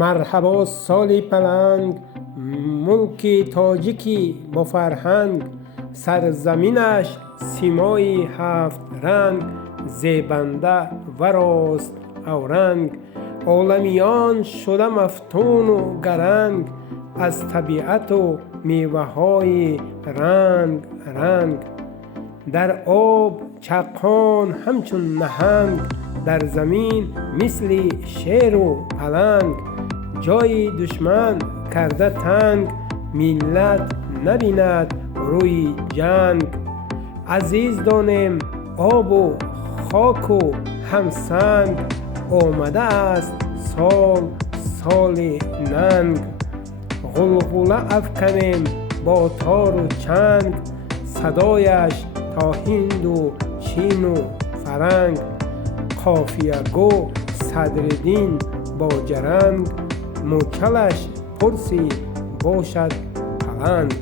مرحبا سالی پلنگ، ملکی تاجیکی با فرهنگ. سرزمینش سیمایی هفت رنگ، زیبنده و راست اورنگ. عالمیان شده مفتون و گرنگ، از طبیعت و میوه های رنگ رنگ. در آب چقان همچون نهنگ، در زمین مثل شیر و پلنگ. جای دشمن کرده تنگ، ملت نبیند روی جنگ. عزیز دانیم آب و خاک و همسنگ، آمده است سال سال ننگ. غلغله افکنیم با تار و چنگ، صدایش تا هند و چین و فرنگ. قافیه گو صدرالدین با جرنگ، موکلش پرسی باشد پلنگ.